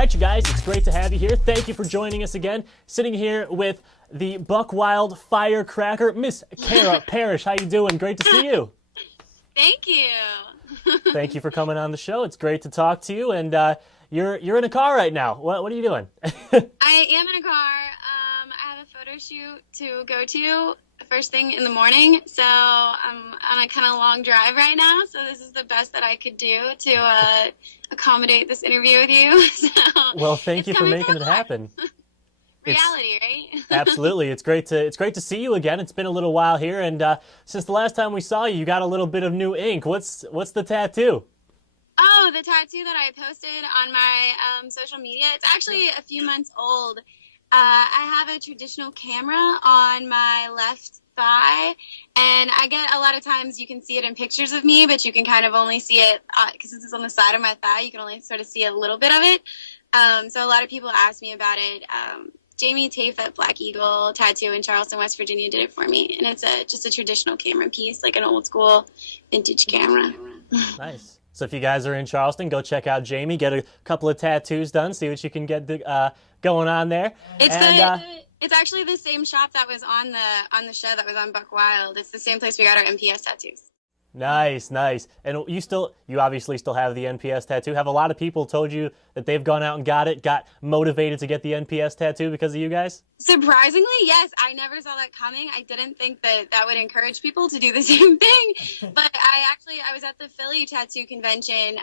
right, you guys, it's great to have you here. Thank you for joining us again. Sitting here with the Buckwild firecracker, Miss CARA Parrish. How you doing? Great to see you. Thank you. Thank you for coming on the show. It's great to talk to you. And you're in a car right now. What are you doing? I am in a car. I have a photo shoot to go to first thing in the morning, so I'm on a kind of long drive right now. So this is the best that I could do to accommodate this interview with you. So well, thank you for making it happen. Reality, right? Absolutely. It's great to see you again. It's been a little while here, and since the last time we saw you, you got a little bit of new ink. What's the tattoo? Oh, the tattoo that I posted on my social media. It's actually a few months old. I have a traditional camera on my left thigh, and I get a lot of times you can see it in pictures of me, but you can kind of only see it because it's on the side of my thigh. You can only sort of see a little bit of it. So a lot of people ask me about it. Jamie Tafe at Black Eagle Tattoo in Charleston, West Virginia did it for me, and it's just a traditional camera piece, like an old school vintage camera. Nice. So if you guys are in Charleston, go check out Jamie, get a couple of tattoos done, see what you can get going on there. It's actually the same shop that was on the show that was on Buckwild. It's the same place we got our MPS tattoos. Nice, nice. And you obviously still have the NPS tattoo. Have a lot of people told you that they've gone out and got motivated to get the NPS tattoo because of you guys? Surprisingly, yes. I never saw that coming. I didn't think that would encourage people to do the same thing. But I was at the Philly tattoo convention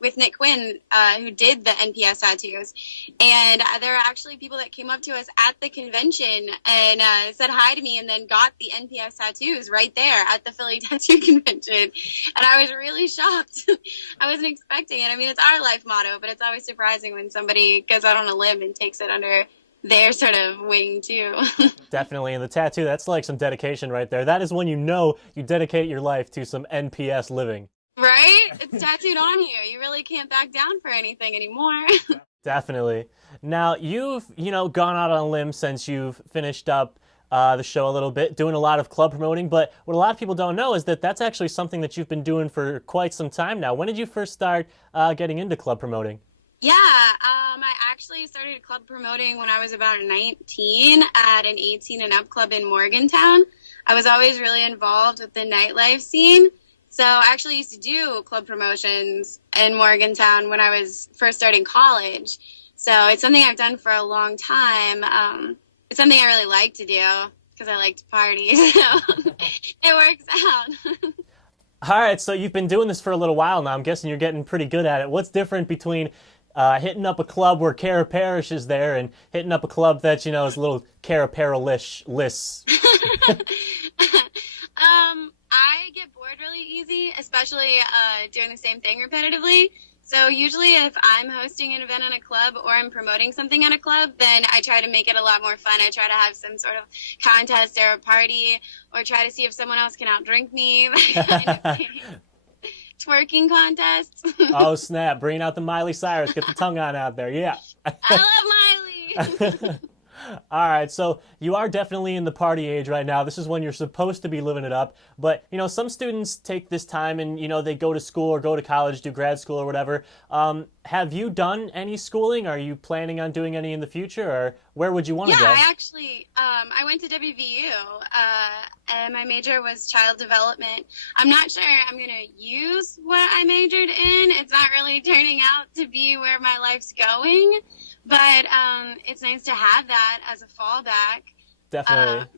with Nick Quinn, who did the NPS tattoos. And there were actually people that came up to us at the convention and said hi to me and then got the NPS tattoos right there at the Philly tattoo convention. And I was really shocked. I wasn't expecting it. I mean, it's our life motto, but it's always surprising when somebody goes out on a limb and takes it under their sort of wing too. Definitely. And the tattoo, that's like some dedication right there. That is when you know you dedicate your life to some NPS living. Right? It's tattooed on you. You really can't back down for anything anymore. Definitely. Now, you've, gone out on a limb since you've finished up the show a little bit, doing a lot of club promoting, but what a lot of people don't know is that that's actually something that you've been doing for quite some time now. When did you first start getting into club promoting? Yeah, I actually started club promoting when I was about 19 at an 18 and up club in Morgantown. I was always really involved with the nightlife scene. So I actually used to do club promotions in Morgantown when I was first starting college. So it's something I've done for a long time. It's something I really like to do because I like to party. So it works out. All right, so you've been doing this for a little while now. I'm guessing you're getting pretty good at it. What's different between hitting up a club where CARA Parrish is there and hitting up a club that, is a little CARA Parrish list? I get bored really easy, especially doing the same thing repetitively. So usually if I'm hosting an event in a club or I'm promoting something at a club, then I try to make it a lot more fun. I try to have some sort of contest or a party or try to see if someone else can outdrink me. That kind of thing. Twerking contests. Oh, snap. Bring out the Miley Cyrus. Get the tongue on out there. Yeah. I love Miley. All right, so you are definitely in the party age right now. This is when you're supposed to be living it up. But, some students take this time and, they go to school or go to college, do grad school or whatever. Have you done any schooling? Are you planning on doing any in the future? Or where would you want to go? Yeah, I actually, I went to WVU, and my major was child development. I'm not sure I'm going to use what I majored in. It's not really turning out to be where my life's going. But it's nice to have that as a fallback. Definitely.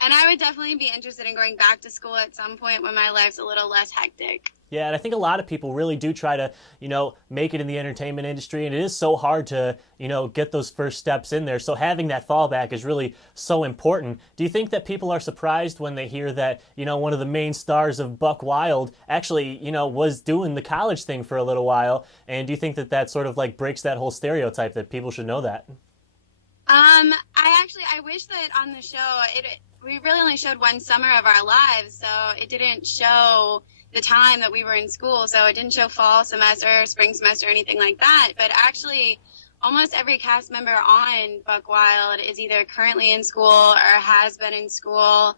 And I would definitely be interested in going back to school at some point when my life's a little less hectic. Yeah, and I think a lot of people really do try to, make it in the entertainment industry, and it is so hard to, get those first steps in there. So having that fallback is really so important. Do you think that people are surprised when they hear that, one of the main stars of Buckwild actually, was doing the college thing for a little while? And do you think that that sort of like breaks that whole stereotype that people should know that? I wish that on the show, we really only showed one summer of our lives, so it didn't show the time that we were in school. So it didn't show fall semester, spring semester, anything like that. But actually, almost every cast member on Buckwild is either currently in school or has been in school.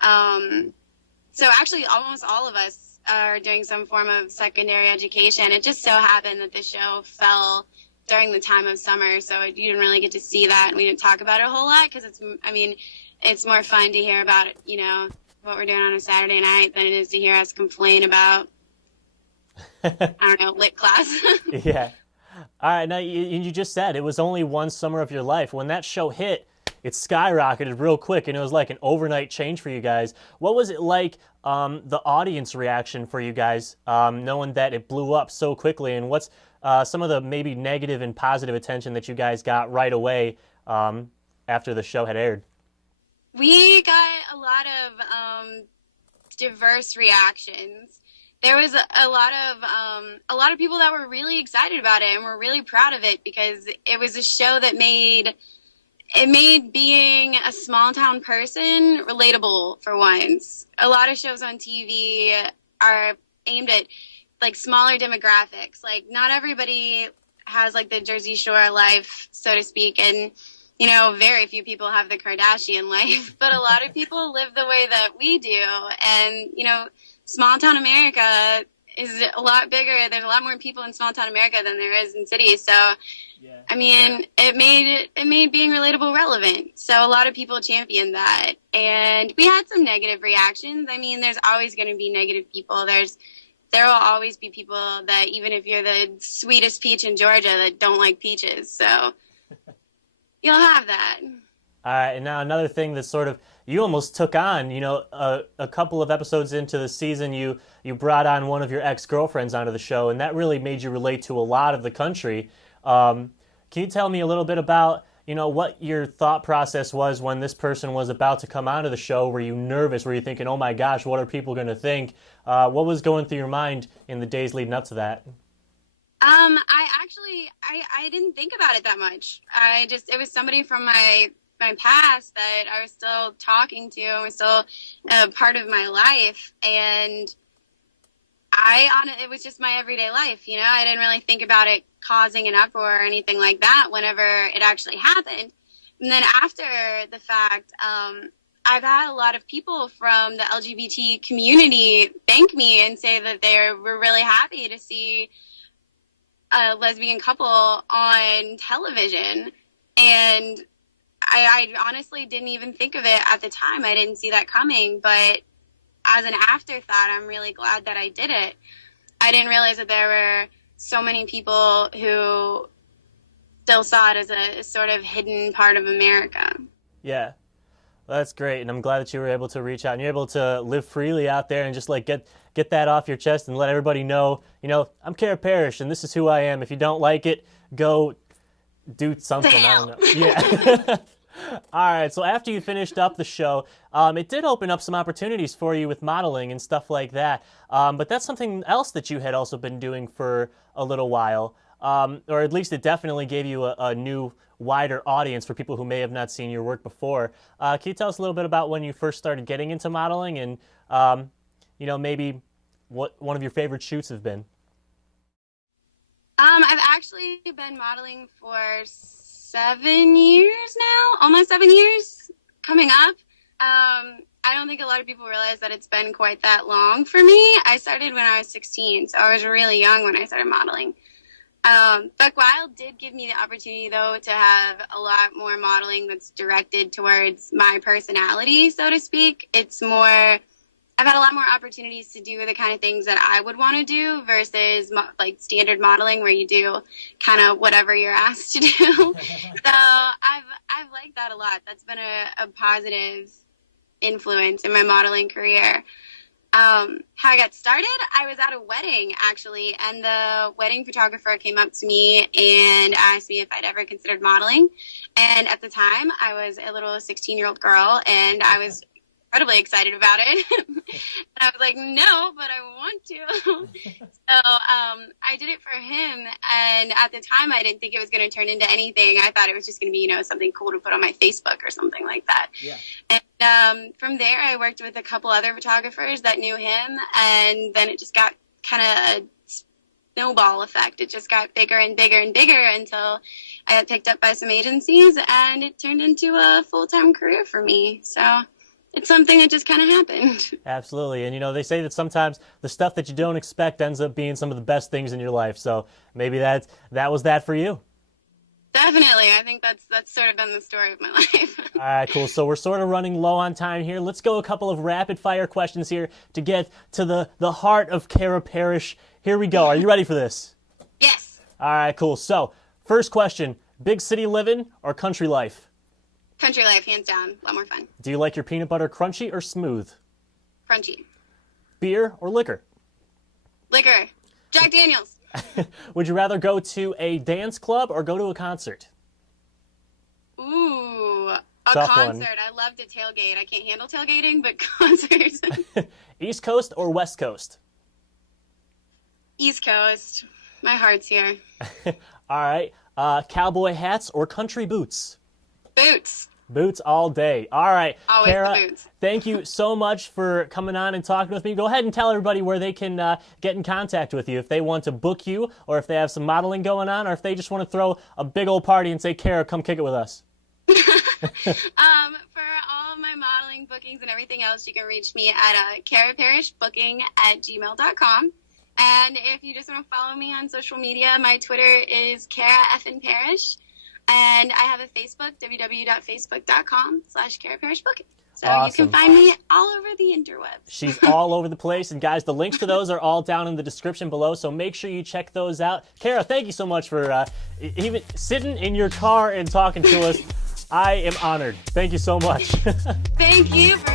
So actually, almost all of us are doing some form of secondary education. It just so happened that the show fell during the time of summer, so you didn't really get to see that, and we didn't talk about it a whole lot because it's more fun to hear about it, what we're doing on a Saturday night than it is to hear us complain about, I don't know, lit class. Yeah. All right. Now, you just said it was only one summer of your life. When that show hit, it skyrocketed real quick, and it was like an overnight change for you guys. What was it like, the audience reaction for you guys, knowing that it blew up so quickly? And what's some of the maybe negative and positive attention that you guys got right away after the show had aired? We got a lot of diverse reactions. There was a lot of people that were really excited about it and were really proud of it because it was a show that made being a small town person relatable for once. A lot of shows on TV are aimed at like smaller demographics. Like not everybody has like the Jersey Shore life, so to speak, and very few people have the Kardashian life, but a lot of people live the way that we do. And, small town America is a lot bigger. There's a lot more people in small town America than there is in cities. So, yeah. It made being relatable relevant. So a lot of people championed that. And we had some negative reactions. There's always going to be negative people. There will always be people that, even if you're the sweetest peach in Georgia, that don't like peaches. So you'll have that. All right, and now another thing that sort of you almost took on, a couple of episodes into the season, you brought on one of your ex-girlfriends onto the show, and that really made you relate to a lot of the country. Can you tell me a little bit about, what your thought process was when this person was about to come onto the show? Were you nervous? Were you thinking, oh my gosh, what are people going to think? What was going through your mind in the days leading up to that? I didn't think about it that much. It was somebody from my past that I was still talking to and was still a part of my life. And it was just my everyday life. I didn't really think about it causing an uproar or anything like that whenever it actually happened. And then after the fact, I've had a lot of people from the LGBT community thank me and say that they were really happy to see a lesbian couple on television. And I honestly didn't even think of it at the time. I didn't see that coming, but as an afterthought, I'm really glad that I did it. I didn't realize that there were so many people who still saw it as a sort of hidden part of America. Yeah. Well, that's great, and I'm glad that you were able to reach out and you're able to live freely out there and just like get that off your chest and let everybody know, I'm CARA Parrish and this is who I am. If you don't like it, go do something. I don't know. Yeah. All right. So after you finished up the show, it did open up some opportunities for you with modeling and stuff like that. But that's something else that you had also been doing for a little while, or at least it definitely gave you a new, wider audience for people who may have not seen your work before. Can you tell us a little bit about when you first started getting into modeling and, maybe what one of your favorite shoots have been? I've actually been modeling for 7 years now, almost 7 years coming up. I don't think a lot of people realize that it's been quite that long for me. I started when I was 16, so I was really young when I started modeling. Buckwild did give me the opportunity, though, to have a lot more modeling that's directed towards my personality, so to speak. I've had a lot more opportunities to do the kind of things that I would want to do versus like standard modeling where you do kind of whatever you're asked to do. So I've liked that a lot. That's been a positive influence in my modeling career. How I got started, I was at a wedding actually, and the wedding photographer came up to me and asked me if I'd ever considered modeling. And at the time, I was a little 16-year-old girl, and I was incredibly excited about it. And I was like, no, but I want to. So I did it for him. And at the time, I didn't think it was going to turn into anything. I thought it was just going to be, something cool to put on my Facebook or something like that. Yeah. And from there, I worked with a couple other photographers that knew him. And then it just got kind of a snowball effect. It just got bigger and bigger and bigger until I got picked up by some agencies, and it turned into a full-time career for me. So it's something that just kind of happened. Absolutely. And, they say that sometimes the stuff that you don't expect ends up being some of the best things in your life. So maybe that was that for you. Definitely. I think that's sort of been the story of my life. All right, cool. So we're sort of running low on time here. Let's go a couple of rapid fire questions here to get to the heart of CARA Parrish. Here we go. Are you ready for this? Yes. All right, cool. So first question, big city living or country life? Country life, hands down. A lot more fun. Do you like your peanut butter crunchy or smooth? Crunchy. Beer or liquor? Liquor. Jack Daniels. Would you rather go to a dance club or go to a concert? Ooh, a Tough concert. one. I love to tailgate. I can't handle tailgating, but concerts. East Coast or West Coast? East Coast. My heart's here. All right. Cowboy hats or country boots? Boots. Boots all day. All right. Always CARA, the boots. thank you so much for coming on and talking with me. Go ahead and tell everybody where they can get in contact with you if they want to book you, or if they have some modeling going on, or if they just want to throw a big old party and say, CARA, come kick it with us. For all of my modeling bookings and everything else, you can reach me at caraparrishbooking@gmail.com. And if you just want to follow me on social media, my Twitter is Cara Effin Parrish. And I have a Facebook, www.facebook.com/CaraParrishBooking. So Awesome. You can find me all over the interwebs. She's all over the place. And guys, the links to those are all down in the description below, so make sure you check those out. CARA, thank you so much for even sitting in your car and talking to us. I am honored. Thank you so much. Thank you for